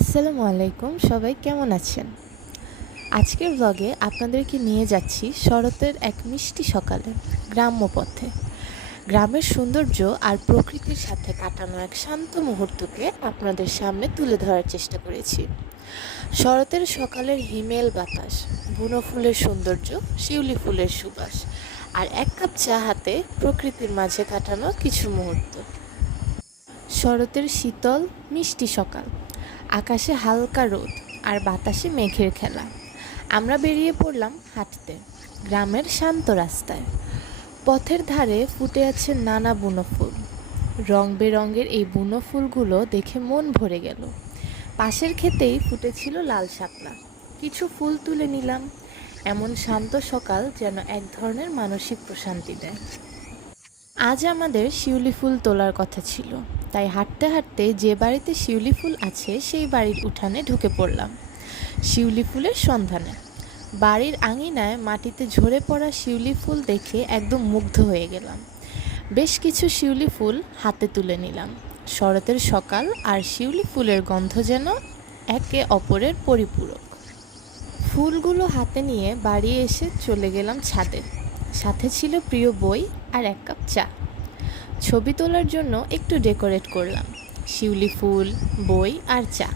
আসসালামু আলাইকুম, সবাই কেমন আছেন? আজকের ব্লগে আপনাদেরকে নিয়ে যাচ্ছি শরতের এক মিষ্টি সকালে, গ্রাম্য পথে। গ্রামের সৌন্দর্য আর প্রকৃতির সাথে কাটানো এক শান্ত মুহূর্তকে আপনাদের সামনে তুলে ধরার চেষ্টা করেছি। শরতের সকালের হিমেল বাতাস, বুনো ফুলের সৌন্দর্য, শিউলি ফুলের সুবাস, আর এক কাপ চা হাতে প্রকৃতির মাঝে কাটানো কিছু মুহূর্ত। শরতের শীতল, মিষ্টি সকাল আকাশে হালকা রোদ আর বাতাসে মেঘের খেলা। আমরা বেরিয়ে পড়লাম হাঁটতে, গ্রামের শান্ত রাস্তায়। পথের ধারে ফুটে আছে নানা বুনো ফুল। রং বেরঙের এই বুনো ফুলগুলো দেখে মন ভরে গেল। পাশের ক্ষেতেই ফুটেছিল লাল শাপলা। কিছু ফুল তুলে নিলাম। এমন শান্ত সকাল যেন এক ধরনের মানসিক প্রশান্তি দেয়। আজ আমাদের শিউলি ফুল তোলার কথা ছিল, তাই হাঁটতে হাঁটতে যে বাড়িতে শিউলি ফুল আছে সেই বাড়ির উঠানে ঢুকে পড়লাম। শিউলি ফুলের সন্ধানে। বাড়ির আঙিনায় মাটিতে ঝরে পড়া শিউলি ফুল দেখে একদম মুগ্ধ হয়ে গেলাম। বেশ কিছু শিউলি ফুল হাতে তুলে নিলাম। শরতের সকাল আর শিউলি ফুলের গন্ধ যেন একে অপরের পরিপূরক। ফুলগুলো হাতে নিয়ে বাড়ি এসে চলে গেলাম ছাদে। সাথে ছিল প্রিয় বই আর এক কাপ চা। ছবি তোলার জন্য একটু ডেকোরেট করলাম, শিউলি ফুল, বই আর চা।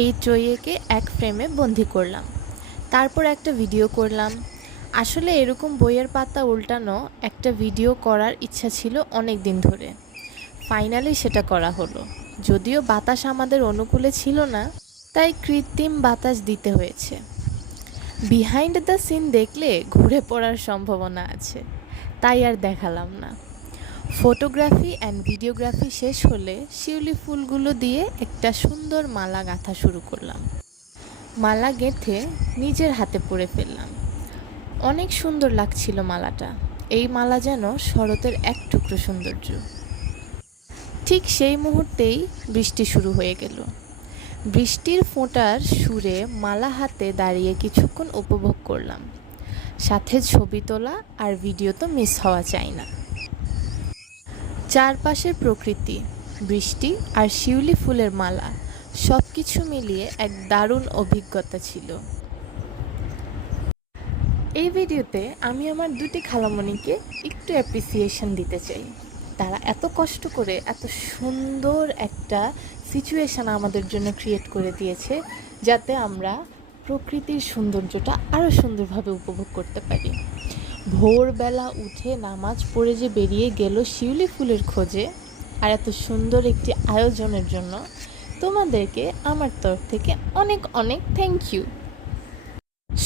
এই ট্রইয়েকে এক ফ্রেমে বন্দি করলাম, তারপর একটা ভিডিও করলাম। আসলে এরকম বইয়ের পাতা উল্টানো একটা ভিডিও করার ইচ্ছা ছিল অনেক দিন ধরে। ফাইনালি সেটা করা হলো। যদিও বাতাস আমাদের অনুকূলে ছিল না, তাই কৃত্রিম বাতাস দিতে হয়েছে। বিহাইন্ড দ্য সিন দেখলে ঘুরে পড়ার সম্ভাবনা আছে। তাই আর দেখালাম না। ফটোগ্রাফি অ্যান্ড ভিডিওগ্রাফি শেষ হলে শিউলি ফুলগুলো দিয়ে একটা সুন্দর মালা গাঁথা শুরু করলাম। মালা গেঁথে নিজের হাতে পরে ফেললাম। অনেক সুন্দর লাগছিল মালাটা। এই মালা যেন শরতের এক টুকরো সৌন্দর্য। ঠিক সেই মুহূর্তেই বৃষ্টি শুরু হয়ে গেল। বৃষ্টির ফোঁটার সুরে মালা হাতে দাঁড়িয়ে কিছুক্ষণ উপভোগ করলাম। সাথে ছবি তোলা আর ভিডিও তো মিস হওয়া চাই না। চারপাশের প্রকৃতি, বৃষ্টি আর শিউলি ফুলের মালা সব কিছু মিলিয়ে এক দারুণ অভিজ্ঞতা ছিল। এই ভিডিওতে আমি আমার দুটি খালামণিকে একটু অ্যাপ্রিসিয়েশন দিতে চাই। তারা এত কষ্ট করে এত সুন্দর একটা সিচুয়েশান আমাদের জন্য ক্রিয়েট করে দিয়েছে যাতে আমরা প্রকৃতির সৌন্দর্যটা আরও সুন্দরভাবে উপভোগ করতে পারি। ভোরবেলা উঠে নামাজ পড়ে যে বেরিয়ে গেল শিউলি ফুলের খোঁজে আর এত সুন্দর একটি আয়োজনের জন্য তোমাদেরকে আমার তরফ থেকে অনেক অনেক থ্যাংক ইউ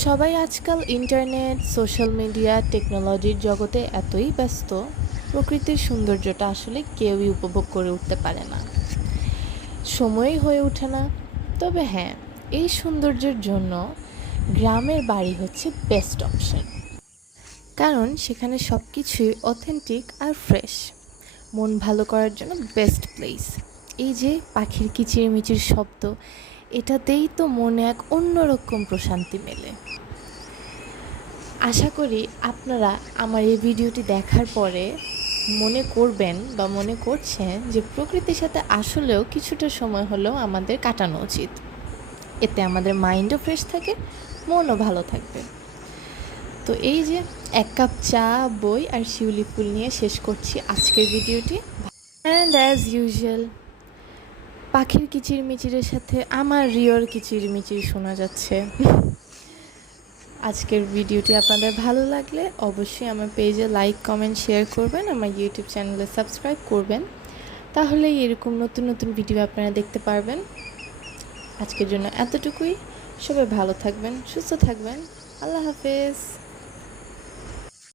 সবাই আজকাল ইন্টারনেট সোশ্যাল মিডিয়া টেকনোলজির জগতে এতই ব্যস্ত, প্রকৃতির সৌন্দর্যটা আসলে কেউই উপভোগ করে উঠতে পারে না। সময়ই হয়ে ওঠে না। তবে হ্যাঁ এই সৌন্দর্যের জন্য গ্রামের বাড়ি হচ্ছে বেস্ট অপশন কারণ সেখানে সব কিছুই অথেন্টিক আর ফ্রেশ মন ভালো করার জন্য বেস্ট প্লেস এই যে পাখির কিচিরমিচির শব্দ, এটাতেই তো মনে এক অন্যরকম প্রশান্তি মেলে। আশা করি আপনারা আমার এই ভিডিওটি দেখার পরে মনে করবেন বা মনে করছেন যে প্রকৃতির সাথে আসলেও কিছুটা সময় হলেও আমাদের কাটানো উচিত। এতে আমাদের মাইন্ডও ফ্রেশ থাকে, মনও ভালো থাকবে। তো এই যে এক কাপ চা, বই আর শিউলি ফুল নিয়ে শেষ করছি আজকের ভিডিওটি। অ্যান্ড অ্যাজ ইউজুয়াল পাখির কিচিরমিচিরের সাথে আমার রিওর কিচিরমিচির শোনা যাচ্ছে। আজকের ভিডিওটি আপনাদের ভালো লাগলে অবশ্যই আমার পেজে লাইক কমেন্ট শেয়ার করবেন, আমার ইউটিউব চ্যানেলে সাবস্ক্রাইব করবেন। তাহলে এরকম নতুন নতুন ভিডিও আপনারা দেখতে পারবেন। আজকের জন্য এতটুকুই। সবাই ভালো থাকবেন, সুস্থ থাকবেন। আল্লাহ হাফেজ।